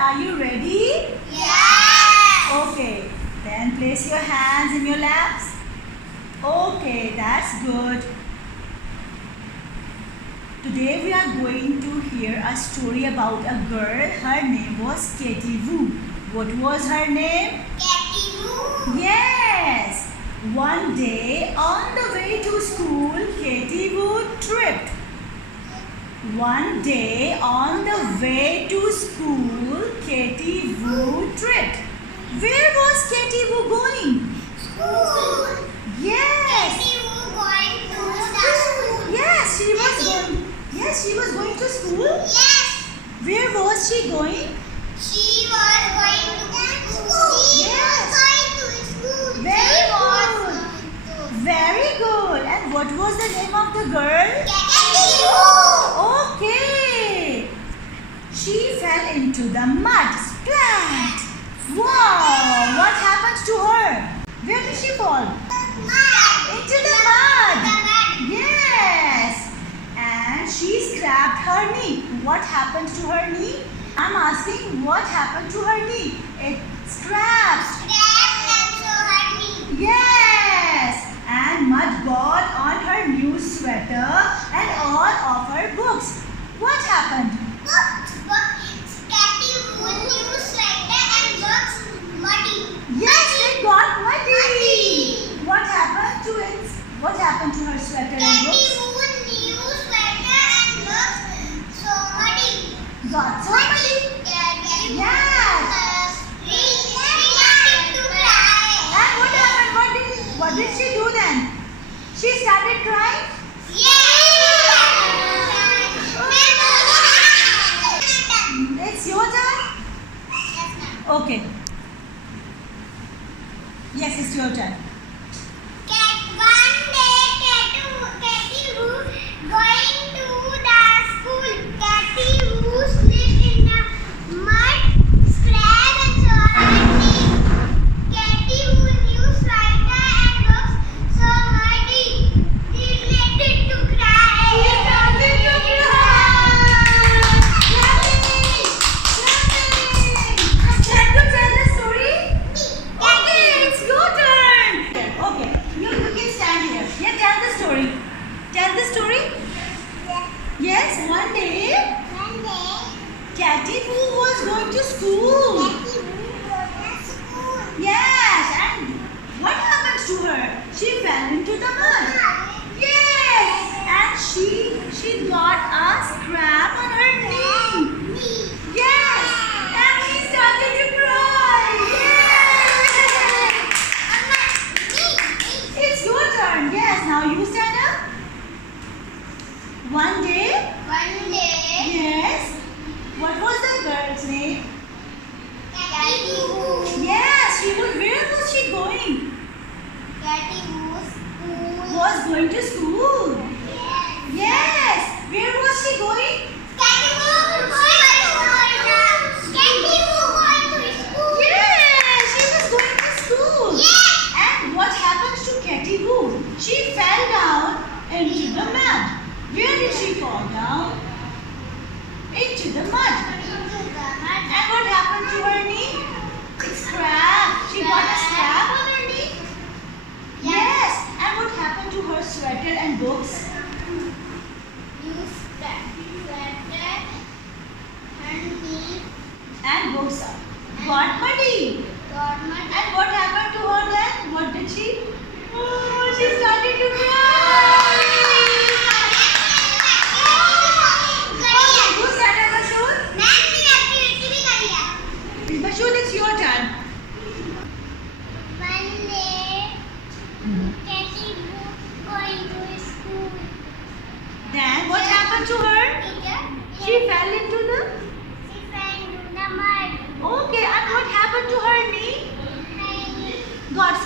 Are you ready? Yes! Okay. Then place your hands in your laps. Okay, that's good. Today we are going to hear a story about a girl. Her name was Katie Wu. What was her name? Katie Wu. Yes! One day on the way to school, Katie Wu tripped. One day on the way to school, Katie Wu tripped. Where was Katie Wu going? School. Yes! Katie Wu going to the school. Yes, she was going. Yes, she was going to school. Yes. Where was she going? She was going to school. Yes. She was going to school. Very She was good. going to- Very good. And what was the name of the girl? Katie Wu. Okay. She fell into the mud. Splat. Wow. What happened to her? Where did she fall? Into the mud. Yes. And she scraped her knee. What happened to her knee? I'm asking what happened to her knee? It scratched. Yes. And mud got on her new sweater and all of her books. What happened? Yes, it got muddy. What happened to it? What happened to her sweater and books? Got so muddy. Yes. And what happened? What did she do then? She started crying? It's your turn? Okay. Yes, it's your turn. Tell the story. Yes, one day Katie Wu was going to school. Yes, and what happened to her? She fell into the mud. Yes, and she got a scrap on her knee. Yes, and she started to cry. Yes. It's your turn. Yes, now you stand up. One day. Yes. What was the girl's name? Yes, she was. Where was she going? Was going to school. Yes. Where was she going? Yes, she was going to school. And what happened to Katie Wu? She fell down into the mud. Where did she fall down? Into the mud. And what happened to her knee? It's scratched. She got a scrap on her knee. Yes. And what happened to her sweater and books? And books got muddy. And what happened to her then? What did she? Oh, she started to cry. Who started Bashood? Bashood, it's your turn. Then what happened to her? She fell into the... Okay, and what happened to her knee? Got